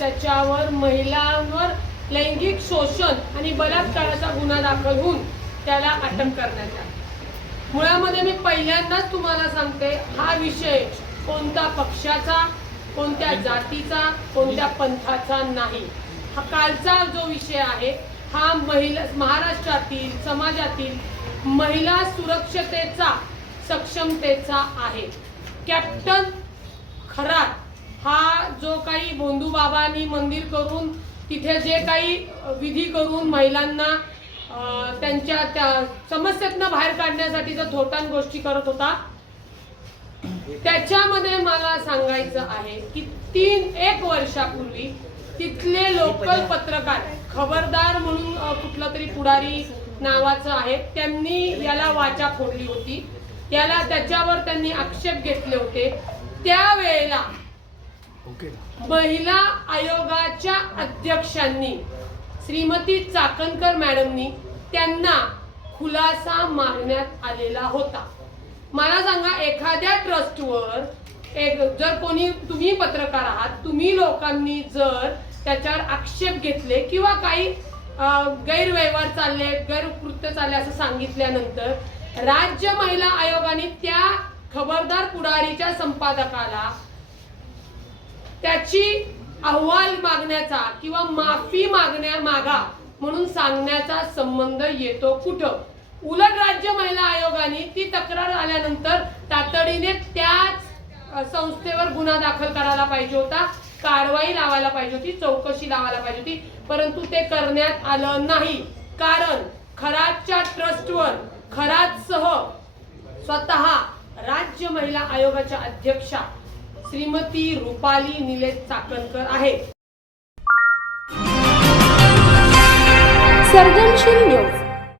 त्याच्यावर महिलांवर लैंगिक शोषण आणि बलात्काराचा गुन्हा दाखल होऊन त्याला अटक करण्यात आली। मुळामध्ये मी पहिल्यांदाच तुम्हाला सांगते, हा विषय कोणत्या पक्षाचा, कोणत्या जातीचा, कोणत्या पंथाचा नाही। हा कालचा जो विषय आहे हा महिला महाराष्ट्रातील समाजातील महिला सुरक्षतेचा सक्षमतेचा आहे। कॅप्टन खरात हा जो काही भोंदू बाबांनी मंदिर करून तिथे जे काही विधी करून महिलांना त्यांच्या त्या समस्येतनं बाहेर काढण्यासाठी जो थोटान गोष्टी करत होता, त्याच्यामध्ये मला सांगायचं आहे की एक वर्षापूर्वी तिथले लोकल पत्रकार खबरदार म्हणून कुठला तरी पुढारी नावाचं आहे, त्यांनी याला वाचा फोडली होती, त्याच्यावर त्यांनी आक्षेप घेतले होते। त्यावेळेला महिला आयोगाच्या अध्यक्षांनी श्रीमती चाकणकर मॅडमनी त्यांना खुलासा मागण्यात आलेला होता। मला सांगा, एखाद्या ट्रस्टवर जर कोणी, तुम्ही पत्रकार आहात, तुम्ही लोकांनी जर त्याच्यावर आक्षेप घेतले किंवा काही गैरव्यवहार चालले, गैरकृत्य चालले असं सांगितल्यानंतर राज्य महिला आयोगाने त्या खबरदार पुढारीच्या संपादकाला त्याची अहवाल मागण्याचा किंवा माफी मागा म्हणून सांगण्याचा संबंध येतो कुठं? उलट राज्य महिला आयोगाने ती तक्रार आल्यानंतर तातडीने त्याच संस्थेवर गुन्हा दाखल करायला पाहिजे होता, कारवाई लावायला पाहिजे होती, चौकशी लावायला पाहिजे होती, परंतु ते करण्यात आलं नाही। कारण खरातच्या ट्रस्टवर खरातसह स्वतः राज्य महिला आयोगाच्या अध्यक्षा श्रीमती रुपाली निलेश चाकणकर आहेत। सर्जनशील न्यूज।